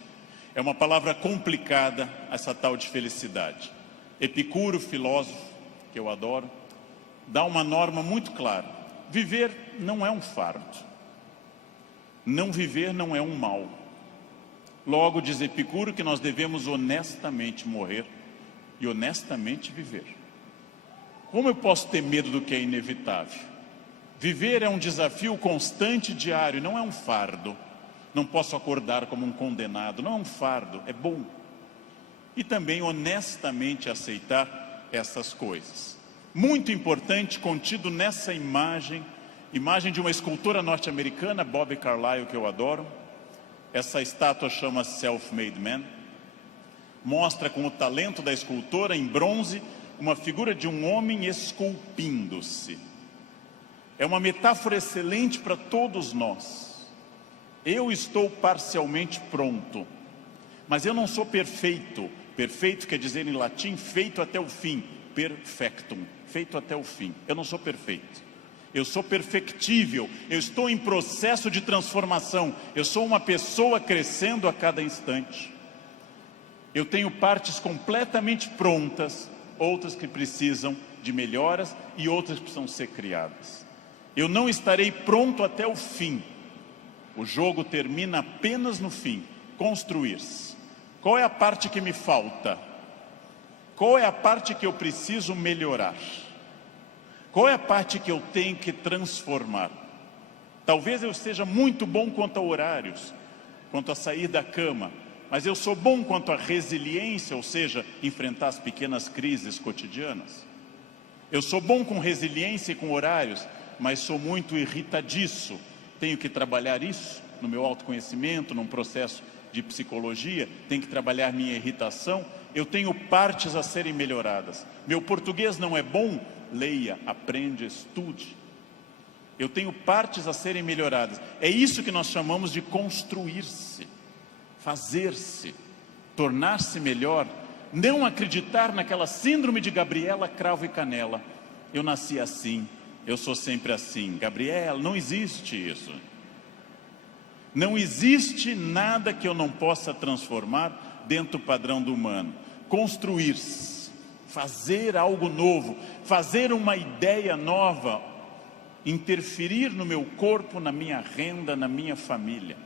É uma palavra complicada, essa tal de felicidade. Epicuro, filósofo, que eu adoro, dá uma norma muito clara: viver não é um fardo. Não viver não é um mal. Logo, diz Epicuro que nós devemos honestamente morrer e honestamente viver. Como eu posso ter medo do que é inevitável? Viver é um desafio constante, diário, não é um fardo. Não posso acordar como um condenado, não é um fardo, é bom. E também honestamente aceitar essas coisas. Muito importante, contido nessa imagem de uma escultora norte-americana, Bobby Carlyle, que eu adoro. Essa estátua chama Self-Made Man. Mostra com o talento da escultora, em bronze, uma figura de um homem esculpindo-se. É uma metáfora excelente para todos nós. Eu estou parcialmente pronto, mas eu não sou perfeito. Perfeito quer dizer em latim, feito até o fim. Perfectum, feito até o fim. Eu não sou perfeito. Eu sou perfectível, eu estou em processo de transformação, eu sou uma pessoa crescendo a cada instante. Eu tenho partes completamente prontas, outras que precisam de melhoras e outras que precisam ser criadas. Eu não estarei pronto até o fim. O jogo termina apenas no fim, construir-se. Qual é a parte que me falta? Qual é a parte que eu preciso melhorar? Qual é a parte que eu tenho que transformar? Talvez eu seja muito bom quanto a horários, quanto a sair da cama, mas eu sou bom quanto a resiliência, ou seja, enfrentar as pequenas crises cotidianas. Eu sou bom com resiliência e com horários, mas sou muito irritadiço. Tenho que trabalhar isso no meu autoconhecimento, num processo de psicologia, tenho que trabalhar minha irritação. Eu tenho partes a serem melhoradas. Meu português não é bom? Leia, aprende, estude. Eu tenho partes a serem melhoradas. É isso que nós chamamos de construir-se, fazer-se, tornar-se melhor. Não acreditar naquela síndrome de Gabriela, cravo e canela. Eu nasci assim, eu sou sempre assim. Gabriela, não existe isso. Não existe nada que eu não possa transformar dentro do padrão do humano. Construir-se. Fazer algo novo, fazer uma ideia nova, interferir no meu corpo, na minha renda, na minha família.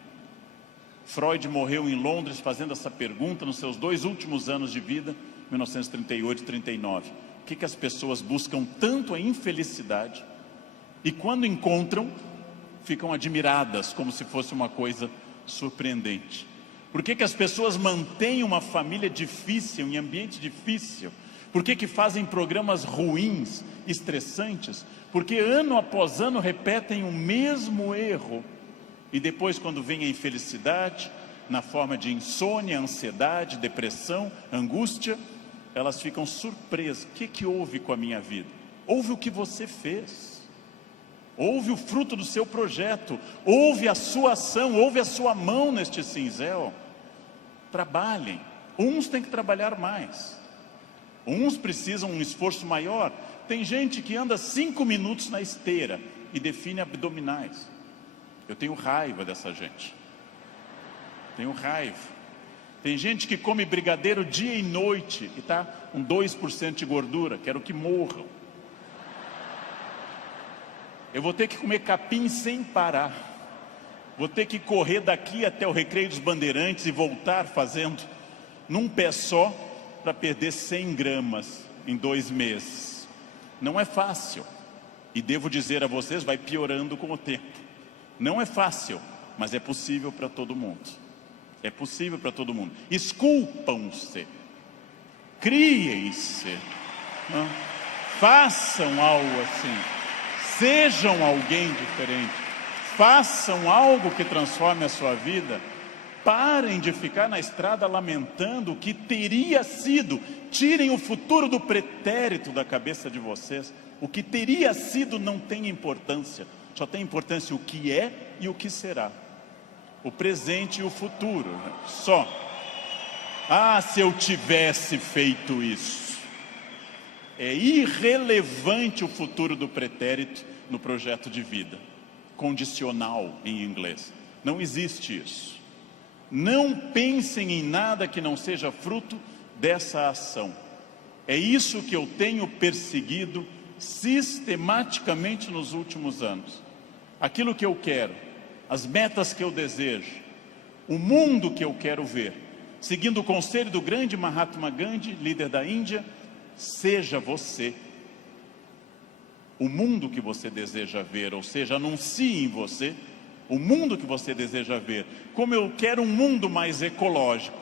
Freud morreu em Londres fazendo essa pergunta nos seus 2 últimos anos de vida, 1938 e 39. O que as pessoas buscam tanto a infelicidade e quando encontram, ficam admiradas como se fosse uma coisa surpreendente? Por que as pessoas mantêm uma família difícil, em ambiente difícil? Por que fazem programas ruins, estressantes? Porque ano após ano repetem o mesmo erro. E depois, quando vem a infelicidade, na forma de insônia, ansiedade, depressão, angústia, elas ficam surpresas. O que houve com a minha vida? Houve o que você fez. Houve o fruto do seu projeto. Houve a sua ação, houve a sua mão neste cinzel. Trabalhem. Uns têm que trabalhar mais. Uns precisam um esforço maior. Tem gente que anda 5 minutos na esteira e define abdominais. Eu tenho raiva dessa gente. Tenho raiva. Tem gente que come brigadeiro dia e noite e está com 2% de gordura. Quero que morram. Eu vou ter que comer capim sem parar. Vou ter que correr daqui até o Recreio dos Bandeirantes e voltar fazendo num pé só para perder 100 gramas em 2 meses. Não é fácil. E devo dizer a vocês, vai piorando com o tempo. Não é fácil, mas é possível para todo mundo. É possível para todo mundo. Esculpam-se. Criem-se. Façam algo assim. Sejam alguém diferente. Façam algo que transforme a sua vida. Parem de ficar na estrada lamentando o que teria sido. Tirem o futuro do pretérito da cabeça de vocês. O que teria sido não tem importância. Só tem importância o que é e o que será. O presente e o futuro. Só. Ah, se eu tivesse feito isso. É irrelevante o futuro do pretérito no projeto de vida. Condicional em inglês. Não existe isso. Não pensem em nada que não seja fruto dessa ação. É isso que eu tenho perseguido sistematicamente nos últimos anos. Aquilo que eu quero, as metas que eu desejo, o mundo que eu quero ver, seguindo o conselho do grande Mahatma Gandhi, líder da Índia, seja você o mundo que você deseja ver, ou seja, anuncie em você o mundo que você deseja ver. Como eu quero um mundo mais ecológico,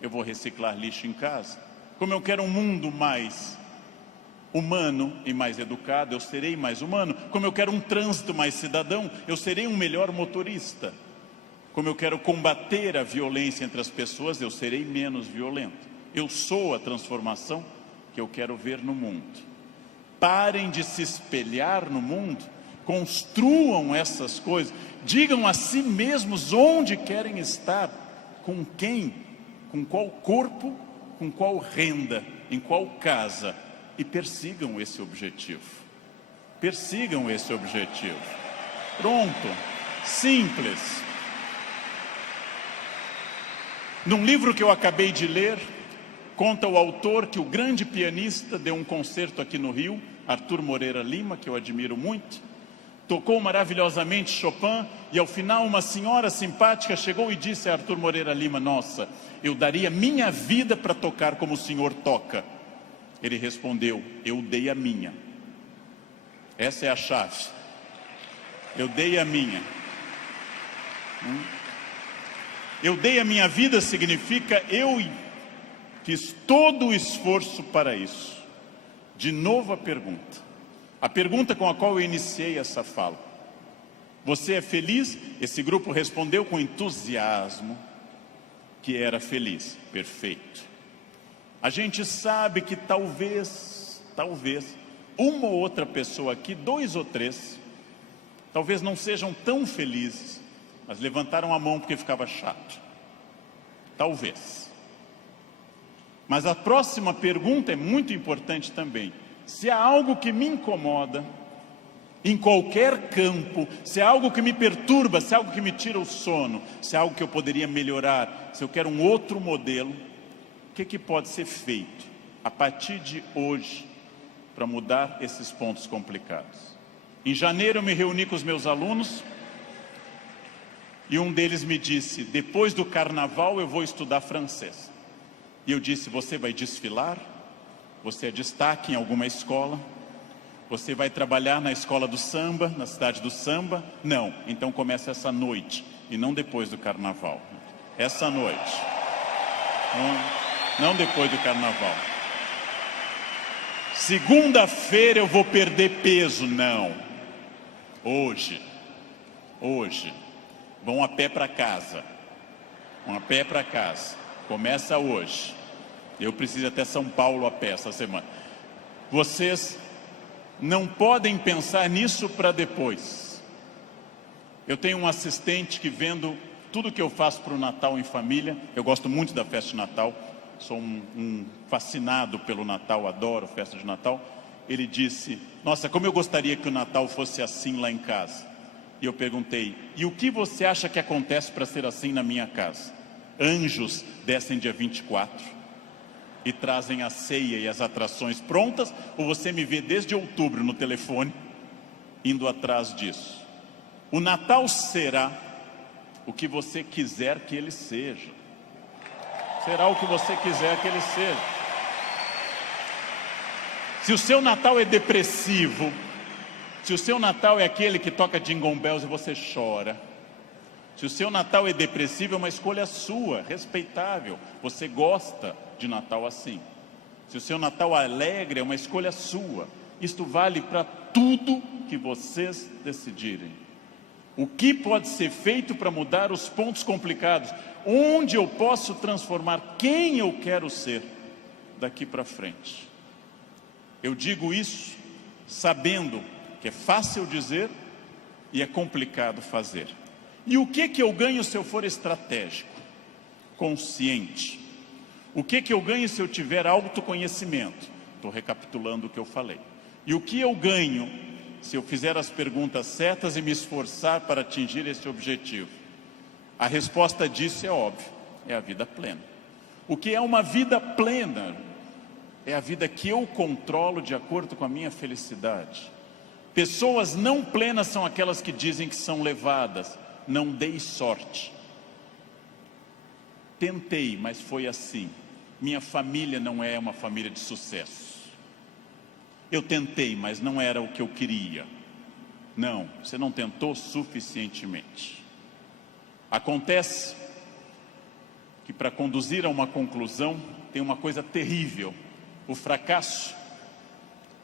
eu vou reciclar lixo em casa. Como eu quero um mundo mais humano e mais educado, eu serei mais humano. Como eu quero um trânsito mais cidadão, eu serei um melhor motorista. Como eu quero combater a violência entre as pessoas, eu serei menos violento. Eu sou a transformação que eu quero ver no mundo. Parem de se espelhar no mundo, construam essas coisas, digam a si mesmos onde querem estar, com quem, com qual corpo, com qual renda, em qual casa. E persigam esse objetivo. Persigam esse objetivo. Pronto. Simples. Num livro que eu acabei de ler, conta o autor que o grande pianista deu um concerto aqui no Rio, Arthur Moreira Lima, que eu admiro muito, tocou maravilhosamente Chopin, e ao final uma senhora simpática chegou e disse a Arthur Moreira Lima: nossa, eu daria minha vida para tocar como o senhor toca. Ele respondeu: eu dei a minha. Essa é a chave. Eu dei a minha. Eu dei a minha vida significa eu fiz todo o esforço para isso. De novo a pergunta com a qual eu iniciei essa fala. Você é feliz? Esse grupo respondeu com entusiasmo que era feliz. Perfeito. A gente sabe que talvez, uma ou outra pessoa aqui, 2 ou 3, talvez não sejam tão felizes, mas levantaram a mão porque ficava chato. Talvez. Mas a próxima pergunta é muito importante também. Se há algo que me incomoda, em qualquer campo, se há algo que me perturba, se há algo que me tira o sono, se há algo que eu poderia melhorar, se eu quero um outro modelo, o que pode ser feito a partir de hoje para mudar esses pontos complicados? Em janeiro eu me reuni com os meus alunos E um deles me disse: depois do carnaval eu vou estudar francês. E eu disse: você vai desfilar? Você é destaque em alguma escola? Você vai trabalhar na escola do samba, na cidade do samba? Não, então começa essa noite, e não depois do carnaval. Essa noite. Não depois do carnaval. Segunda-feira eu vou perder peso. Não. Hoje. Vão a pé para casa. Começa hoje. Eu preciso ir até São Paulo a pé essa semana. Vocês não podem pensar nisso para depois. Eu tenho um assistente que, vendo tudo que eu faço para o Natal em família, eu gosto muito da festa de Natal, sou um fascinado pelo Natal, adoro festa de Natal. Ele disse: nossa, como eu gostaria que o Natal fosse assim lá em casa. E eu perguntei: e o que você acha que acontece para ser assim na minha casa? Anjos descem dia 24 e trazem a ceia e as atrações prontas, ou você me vê desde outubro no telefone indo atrás disso? O Natal será o que você quiser que ele seja. Será o que você quiser que ele seja. Se o seu Natal é depressivo, se o seu Natal é aquele que toca Jingle Bells e você chora, se o seu Natal é depressivo, é uma escolha sua, respeitável. Você gosta de Natal assim. Se o seu Natal é alegre, é uma escolha sua. Isto vale para tudo que vocês decidirem. O que pode ser feito para mudar os pontos complicados? Onde eu posso transformar quem eu quero ser daqui para frente? Eu digo isso sabendo que é fácil dizer e é complicado fazer. E o que eu ganho se eu for estratégico, consciente? O que eu ganho se eu tiver autoconhecimento? Estou recapitulando o que eu falei. E o que eu ganho se eu fizer as perguntas certas e me esforçar para atingir esse objetivo? A resposta disso é óbvia, é a vida plena. O que é uma vida plena? É a vida que eu controlo de acordo com a minha felicidade. Pessoas não plenas são aquelas que dizem que são levadas. Não dei sorte. Tentei, mas foi assim. Minha família não é uma família de sucesso. Eu tentei, mas não era o que eu queria. Não, você não tentou suficientemente. Acontece que para conduzir a uma conclusão tem uma coisa terrível. O fracasso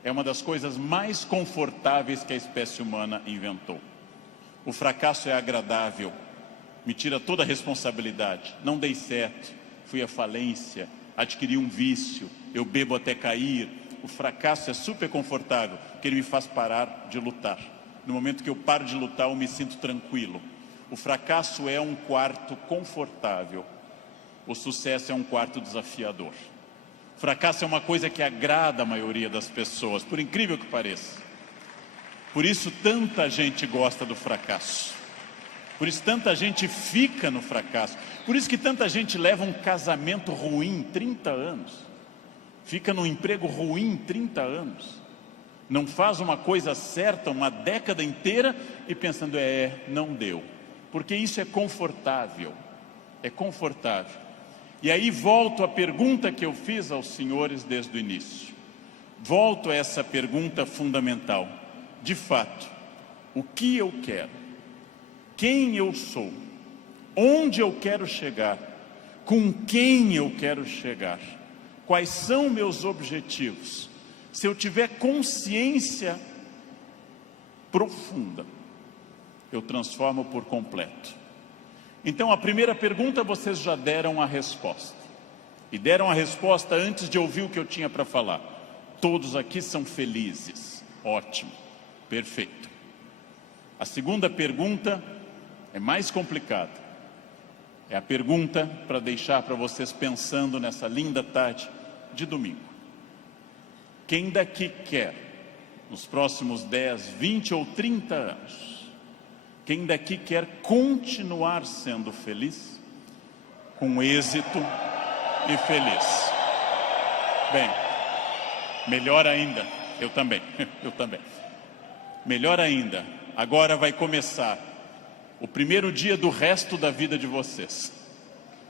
é uma das coisas mais confortáveis que a espécie humana inventou. O fracasso é agradável, me tira toda a responsabilidade. Não dei certo, fui à falência, adquiri um vício, eu bebo até cair. O fracasso é super confortável, porque ele me faz parar de lutar. No momento que eu paro de lutar, eu me sinto tranquilo. O fracasso é um quarto confortável, o sucesso é um quarto desafiador. O fracasso é uma coisa que agrada a maioria das pessoas, por incrível que pareça. Por isso tanta gente gosta do fracasso. Por isso tanta gente fica no fracasso. Por isso que tanta gente leva um casamento ruim 30 anos. Fica num emprego ruim 30 anos. Não faz uma coisa certa uma década inteira e pensando, não deu. Porque isso é confortável. É confortável. E aí volto à pergunta que eu fiz aos senhores desde o início. Volto a essa pergunta fundamental. De fato, o que eu quero? Quem eu sou? Onde eu quero chegar? Com quem eu quero chegar? Quais são meus objetivos? Se eu tiver consciência profunda, eu transformo por completo. Então, a primeira pergunta vocês já deram a resposta. E deram a resposta antes de ouvir o que eu tinha para falar. Todos aqui são felizes. Ótimo. Perfeito. A segunda pergunta é mais complicada. É a pergunta para deixar para vocês pensando nessa linda tarde de domingo. Quem daqui quer, nos próximos 10, 20 ou 30 anos, quem daqui quer continuar sendo feliz, com êxito e feliz? Bem, melhor ainda, eu também. Melhor ainda, agora vai começar o primeiro dia do resto da vida de vocês.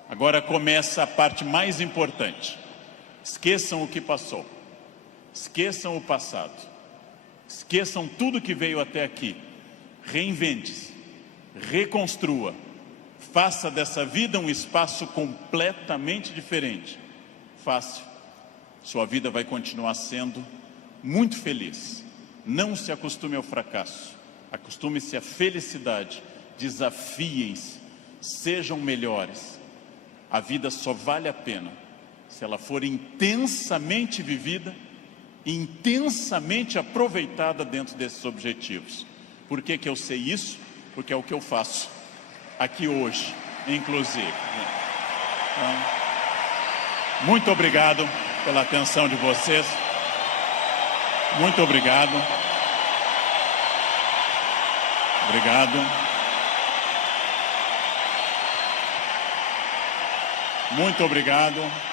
Agora começa a parte mais importante. Esqueçam o que passou. Esqueçam o passado. Esqueçam tudo que veio até aqui. Reinvente-se. Reconstrua. Faça dessa vida um espaço completamente diferente. Fácil. Sua vida vai continuar sendo muito feliz. Não se acostume ao fracasso. Acostume-se à felicidade. Desafiem-se. Sejam melhores. A vida só vale a pena se ela for intensamente vivida, intensamente aproveitada dentro desses objetivos. Por que que eu sei isso? Porque é o que eu faço aqui hoje, inclusive. Então, muito obrigado pela atenção de vocês. Muito obrigado. Obrigado. Muito obrigado.